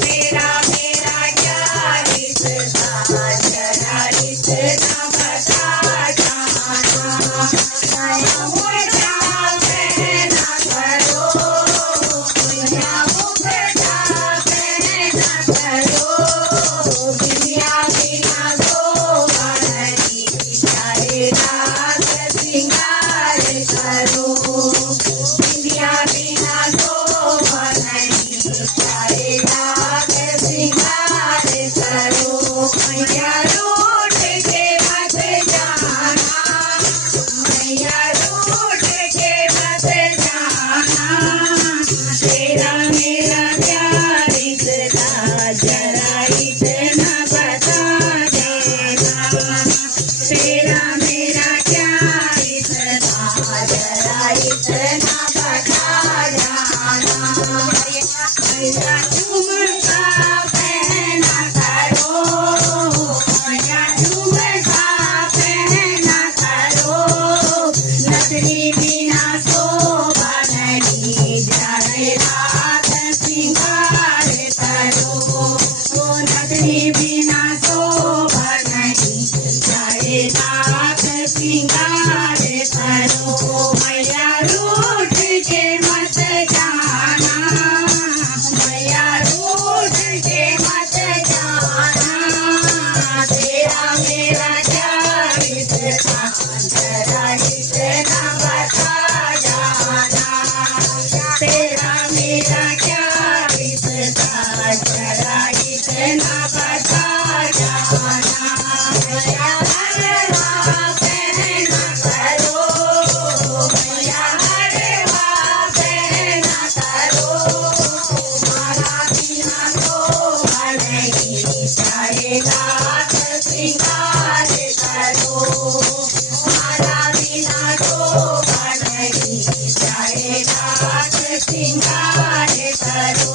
मेरा मेरा क्या रिश्ता जरा इतना बता जाना। मुझा कहना करो, मुझा कहना करो, बिना बिना शोभा नहीं चाहे रात श्रृंगार करो। बिना बिना शोभा नहीं चाहे रात श्रृंगार करो। मैया रूठ के मत जाना, मैया रूठ के मत जाना। तेरा मेरा क्या रिश्ता जरा इतना बता देना। तेरा मेरा क्या रिश्ता जरा इतना बता जाना। मैया झुमका पहना करो, मैया झुमका पहना करो। नथनी बिना शोभा नहीं जाए रात श्रृंगार करो। नथनी बिना शोभा नहीं जाए रात श्रृंगार करो। मैया रूठ के मत जाना, मैया रूठ के मत जाना। तेरा मेरा क्या रिश्ता जरा इतना बता जाना। तेरा मेरा क्या रिश्ता जरा इतना बता जाना। मैया हरवा पहना करो, मैया हरवा पहना करो। माला बिना शोभा नहीं चाहे रात श्रृंगार करो। माला बिना शोभा नहीं चाहे रात श्रृंगार करो।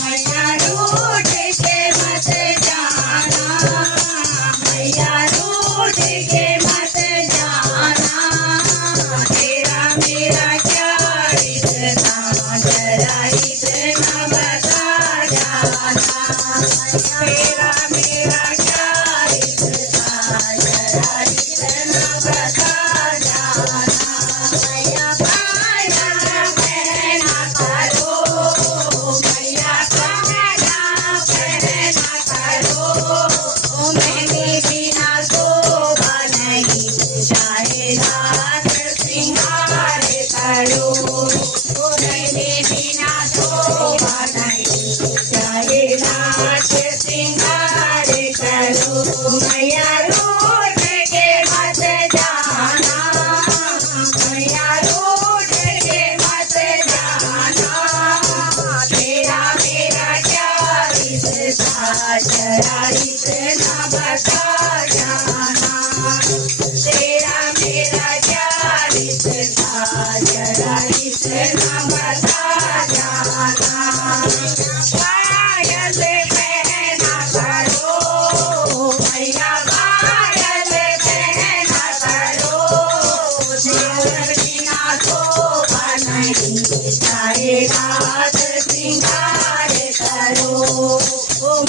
मैया रूठ के मत जाना, मैया रूठ के मत जाना। तेरा मेरा क्या रिश्ता जरा इतना बता जाना। तेरा मेरा क्या रिश्ता जरा इतना बता जाना। मैया पायल पहना करो, मैया पायल पहना करो। मेहंदी बिना शोभा नहीं चाहे रात श्रृंगार करो। मेहंदी बिना शोभा नहीं चाहे रात श्रृंगार करो। मैया रूठ के मत जाना, मैया रूठ के मत जाना। तेरा मेरा क्या रिश्ता जरा इतना बता जाना। तेरा मेरा क्या रिश्ता जरा इतना बता जाना। पायल पहना करो, मैया पायल पहना करो। माला बिना शोभा नहीं चाहे रात श्रृंगार करो।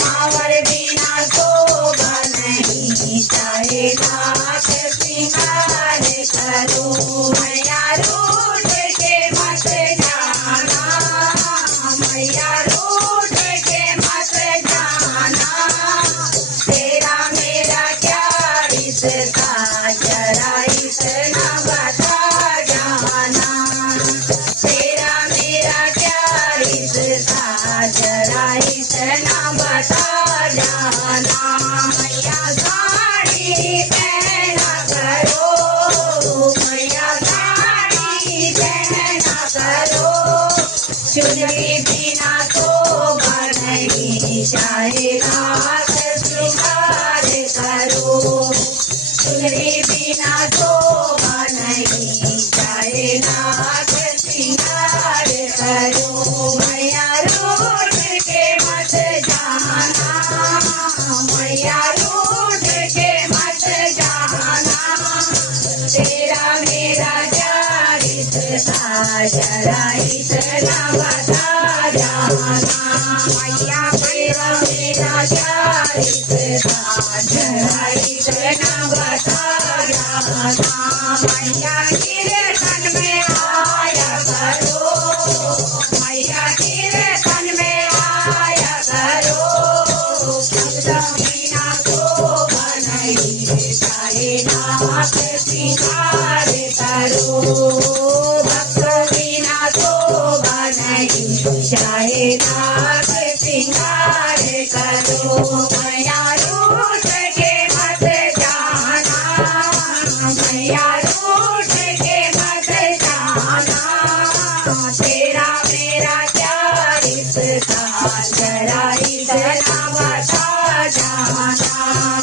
मावर बिना शोभा नहीं चाहे रात श्रृंगार करो। मैया रूठ के मत जाना, मैया रूठ के मत जाना। तेरा मेरा क्या रिश्ता जरा इतना बता जाना। तेरा मेरा क्या रिश्ता जरा इतना बता जाना। मैया साड़ी पहना करो, मैया साड़ी पहना करो। चुनरी बिना शोभा नहीं चाहे रात श्रृंगार करो। चुनरी बिना शोभा नहीं चाहे रात श्रृंगार करो। मैया रूठ के मत जाना, मैया रूठ के मत जाना। तेरा मेरा क्या रिश्ता जरा इतना बता जाना। मैया मेरा मेरा जरा इतना बताया ना मैया कीर्तन में आया करो मैया कीर्तन में आया करो शब्द बिना शोभा नहीं चाहे नाथ सिंगार करो भक्त बिना शोभा नहीं चाहे नाथ सिंगार करो मैया रूठ के मत जाना मैया रूठ के मत जाना तेरा मेरा क्या रिश्ता जरा इतना बता जाना